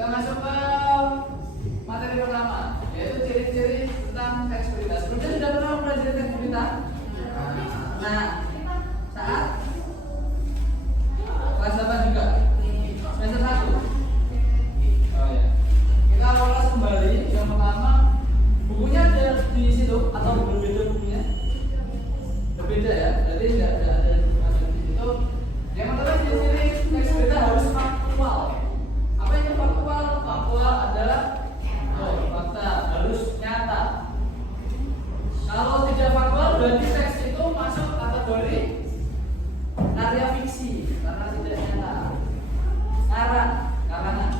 Kita masuk ke materi pertama, yaitu ciri-ciri tentang teks berita. Sebelumnya sudah pernah mempelajari teks berita? Nah, saat kelas 8 juga, semester 1. Oh ya. Kita ulas kembali. Yang pertama, bukunya ada di situ atau berbeda bukunya? Berbeda ya. Jadi tidak ada masuk di situ. Yang pertama, ciri-ciri teks berita harus faktual. Apa itu faktual? Faktual adalah fakta, harus nyata. Kalau tidak faktual berarti teks itu masuk kategori karya fiksi karena tidak nyata. Karangan.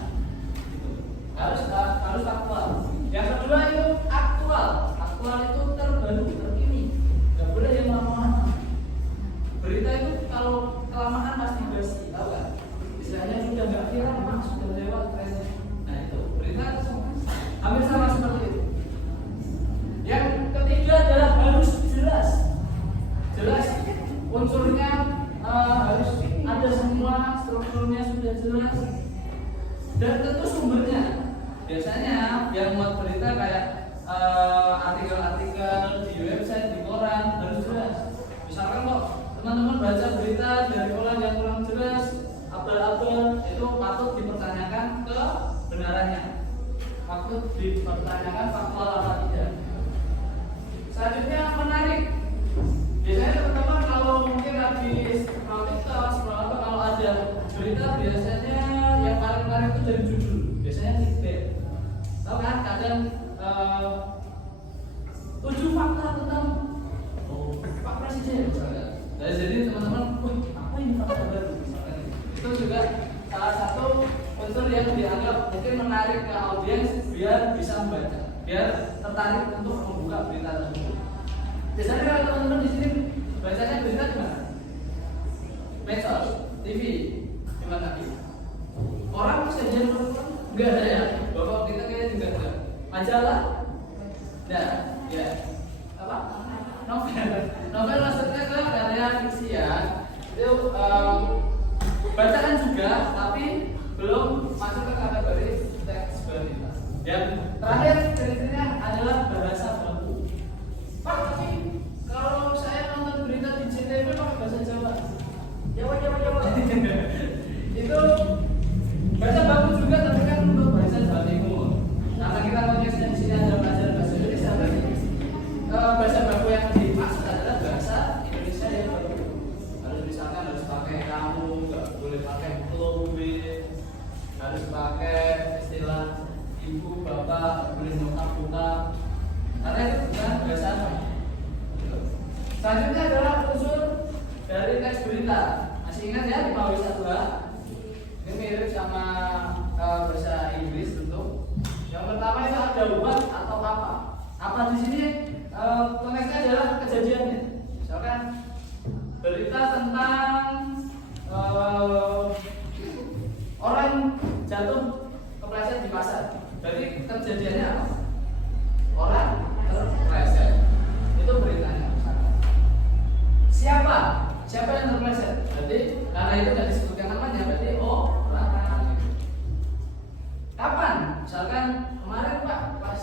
Harus faktual. Yang kedua itu aktual. Aktual itu terbaru, terkini. Gak boleh yang lama-lama. Berita itu kalau kelamaan pasti basi, tahu kan? Istilahnya sudah nggak viral, sudah lewat trennya. Nah itu berita itu hampir sama seperti itu. Yang ketiga adalah harus jelas. Jelas unsurnya harus ada semua, strukturnya sudah jelas. Dan tentu sumbernya. Biasanya yang buat berita kayak artikel-artikel di website, di koran harus jelas. Misalkan kok teman-teman baca berita dari koran yang kurang jelas, abal-abal, itu patut dipertanyakan kebenarannya. Patut dipertanyakan faktual apa tidak. Selanjutnya menarik. Biasanya teman-teman kalau mungkin habis TikTok, kalau ada berita biasanya yang paling menarik itu dari judul. Biasanya clickbait. Tahu kan? Kadang 7 fakta tentang Pak Presiden misalnya. Nah, jadi teman-teman, apa ini fakta baru? Misalkan. Itu juga salah satu unsur yang dianggap mungkin menarik ke audiens biar bisa membaca, biar tertarik untuk membuka berita tersebut. Biasanya kalau teman-teman di sini bacanya berita di mana? Medsos, TV, di mana lagi? Orang saja enggak ada ya. Bapak kita kayaknya juga ada. Majalah? Nah, ya. Apa? Novel maksudnya ke karya fiksi ya. Itu bacaan juga, tapi belum masuk ke kategori teks berita. Yang terakhir ciri-cirinya adalah bahasa baku. Pak, tapi kalau saya nonton berita di CTV pakai bahasa Jawa. Jawa. Itu bahasa baku juga, tapi kan untuk bahasa Jawa Timur. Karena kita konteksnya di sini ada belajar bahasa Indonesia, bahasa baku yang dimaksud adalah bahasa Indonesia yang baku. Harus misalkan harus pakai kamu, nggak boleh pakai lobe, harus pakai istilah ibu, bapak, boleh muka-muka. Karena itu bukan bahasa apa. Selanjutnya adalah unsur dari teks berita. Masih ingat ya 5W1H? Ini mirip sama bahasa Inggris tentu. Yang pertama itu ada what atau apa. Apa di sini konteksnya adalah kejadiannya. Misalkan berita tentang orang jatuh kepleset di pasar. Berarti kejadiannya apa? Orang terpleset. Itu beritanya. Siapa yang terpleset? Berarti karena itu tidak disebutkan namanya, berarti orang. Kapan? Misalkan kemarin Pak pas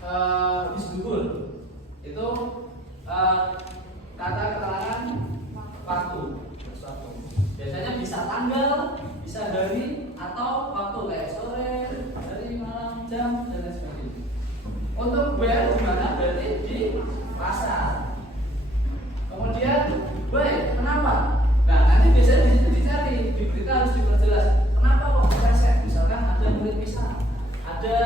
habis gugur itu kata keterangan waktu. Biasanya bisa tanggal, bisa hari atau waktu kayak sore, hari, malam, jam dan lain sebagainya. Untuk where di mana? Berarti di pasar. Kemudian baik, kenapa? Nah, nanti biasanya dicari di berita harus diperjelas. Kenapa kok kepleset? Misalkan ada kulit pisang, ada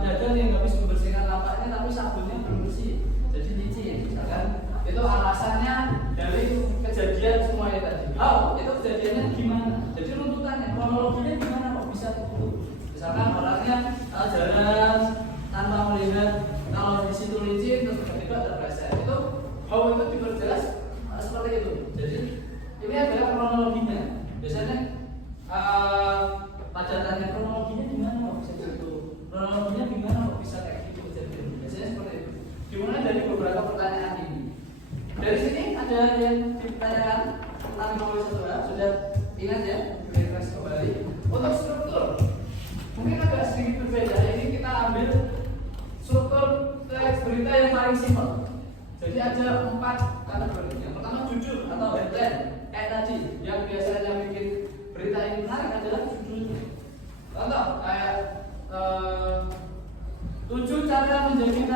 pedagang yang habis membersihkan lapaknya tapi sabunnya belum bersih, jadi licin. Misalkan itu alasannya dari kejadian semuanya tadi. Oh, itu kejadiannya gimana? Jadi runtutannya, kronologinya gimana kok bisa begitu? Misalkan orangnya jalan tanpa melihat kalau di situ licin terus tiba-tiba terpleset. Itu how itu diperjelas seperti itu. Jadi ini adalah kronologinya. Biasanya pada tanya kronologinya gimana kok bisa gitu? Kronologinya gimana kok bisa kayak gitu kejadian? Biasanya seperti itu. Dimulai dari beberapa pertanyaan ini. Dari sini ada yang ditanyakan tentang 5W1H. Sudah ingat ya? Refresh kembali. Untuk struktur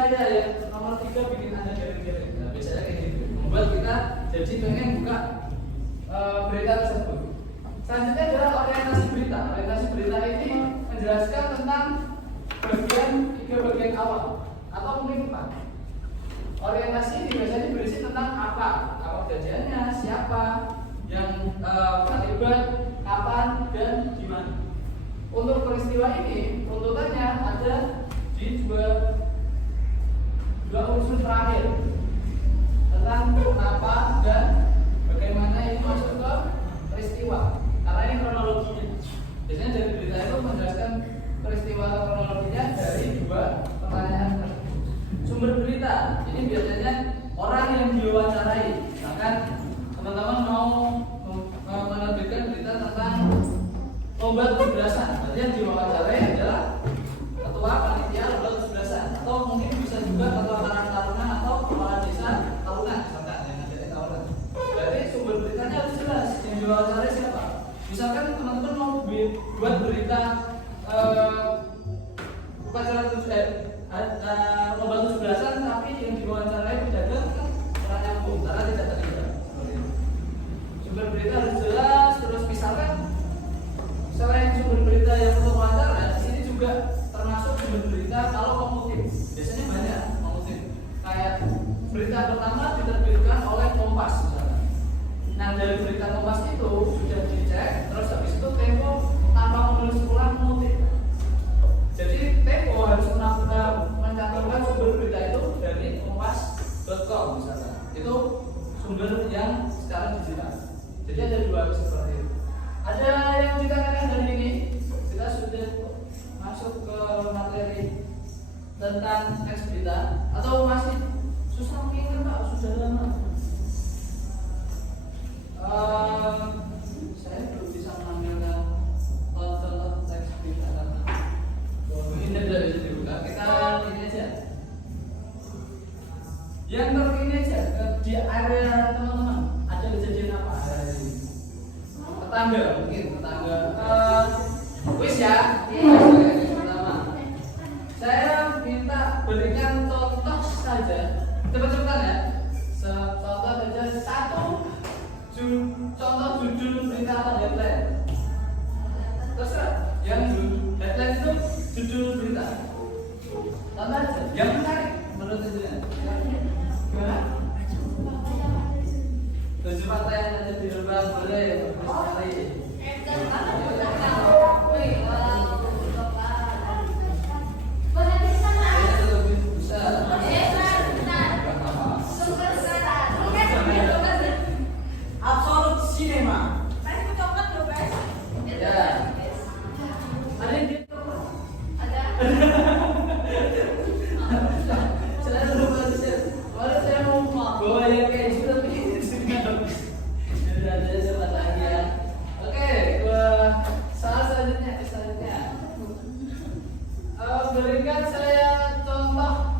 saya yang nomor 3 bikin Anda garing-garing. Nah, biasanya kayak gitu. Membuat kita jadi pengen buka berita tersebut. Selanjutnya adalah orientasi berita. Orientasi berita ini menjelaskan tentang tiga bagian awal atau mungkin 4. Orientasi ini biasanya berisi tentang apa kejadiannya, siapa yang terlibat, kapan dan di mana. Untuk peristiwa ini tuntutannya ada di dua unsur terakhir tentang apa dan bagaimana ini masuk ke peristiwa. Karena ini kronologinya. Biasanya dari berita itu menjelaskan peristiwa kronologinya dari 2 pertanyaan. Sumber berita ini biasanya orang yang diwawancarai. Bahkan teman-teman mau menerbitkan berita tentang lomba 17-an, berarti yang diwawancarai adalah ketua panitia lomba 17-an, atau mungkin bisa juga ketua karang taruna atau kepala desa taruna, misalkan yang ngajarin taruna. Berarti sumber beritanya harus jelas, yang diwawancarai siapa. Misalkan teman-teman mau buat berita upacara lomba 17-an, tapi yang diwawancarai pedagang kurang nyambung, karena tidak terlibat. Sumber berita harus jelas. Terus misalkan selain sumber berita yang untuk wawancara, di sini juga termasuk sumber berita kalau komutif. Biasanya banyak komutif. Kayak berita pertama diterbitkan oleh Kompas misalnya. Nah, dari berita Kompas itu sudah dicek, terus habis itu Tempo tanpa menulis ulang komutif. Jadi Tempo harus mencantumkan sumber berita itu dari kompas.com misalnya. Itu sumber yang secara digital. Jadi ada 2 seperti itu. Ada yang dikatakan dari ini, kita sudah masuk ke materi tentang teks berita atau masih susah mengingat Pak, sudah lama. Saya belum bisa mengambil contoh teks berita karena mungkin tidak bisa dibuka. Kita ini aja. Yang terkini aja di area teman-teman ada kejadian apa hari ini? Tetangga mungkin wis ya. Pertama, saya minta berikan contoh saja, cepat-cepatan ya. Contoh saja 1 contoh judul berita atau headline. Terserah. Yang headline itu judul berita. Contoh aja. Yang menarik menurut saya. Gimana? 7 partai yang ada di Rembang boleh sekali. Absolut Cinema. Ya. Ada yang dia ada. Saya lupa sih. Kalau saya mau bawa yang kayak gitu tapi berikan saya contoh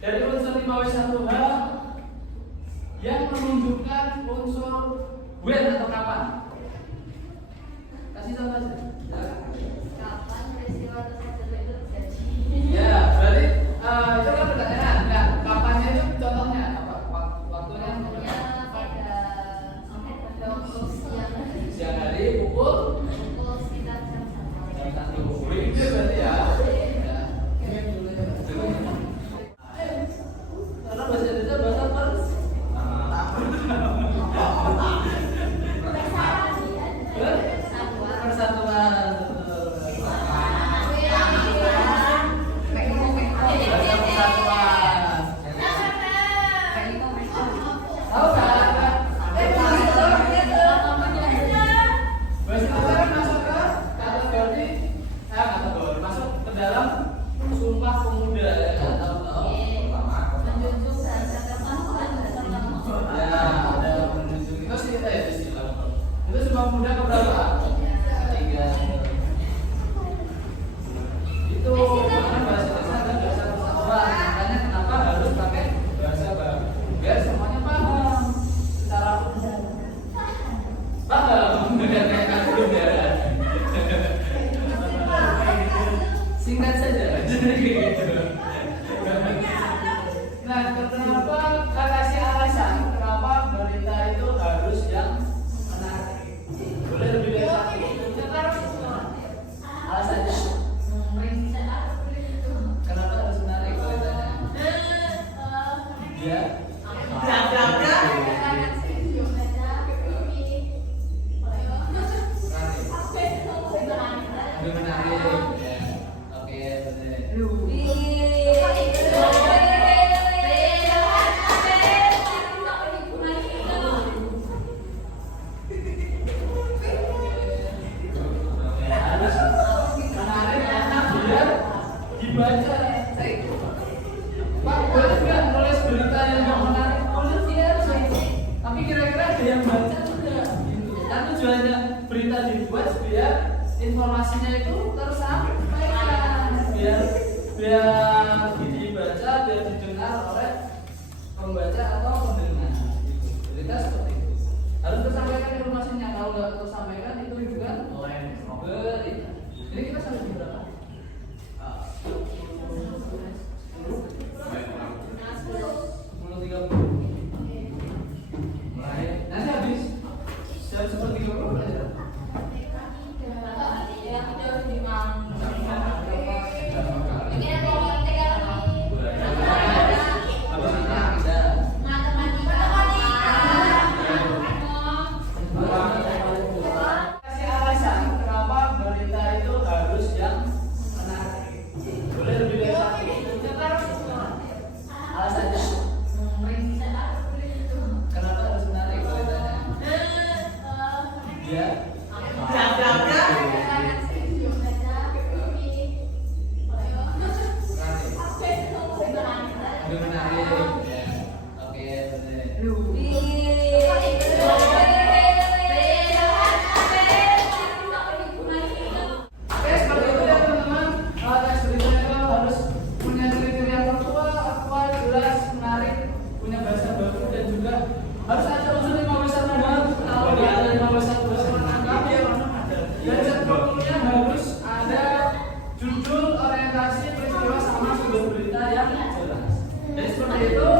dari unsur 5W1H yang menunjukkan unsur when atau kapan. Kasih contoh aja. Kapan peristiwa tersebut itu terjadi? lebih menarik. Ya. Oke, benar. Harus menarik enak biar dibaca. Pak, boleh nggak nulis berita yang nggak menarik? Boleh tidak, tapi kira-kira ada yang baca juga. Kan tujuannya berita dibuat biar informasinya itu tersampaikan, biar dibaca, biar didengar oleh pembaca atau pendengar. Berita seperti itu harus tersampaikan informasinya. Kalau nggak tersampaikan itu bukan berita. Jadi kita sampai berapa? 10.30 mulai. Nanti habis jam 10.30 belajar. Kasih alasan kenapa berita itu harus yang menarik. Boleh lebih dari satu. Alasannya kenapa harus menarik beritanya? Ya. Lebih menarik. Ya. Oke, benar. Oke, seperti itu ya teman-teman. Teks berita itu harus punya kriteria aktual, jelas, menarik, punya bahasa baku, dan juga harus ada unsur 5W1 baru. Kalau tidak ada 5W1 bahasa menangkap ya. Dan sebelumnya harus ada judul, orientasi, peristiwa, sama sumber berita yang jelas. Jadi seperti itu.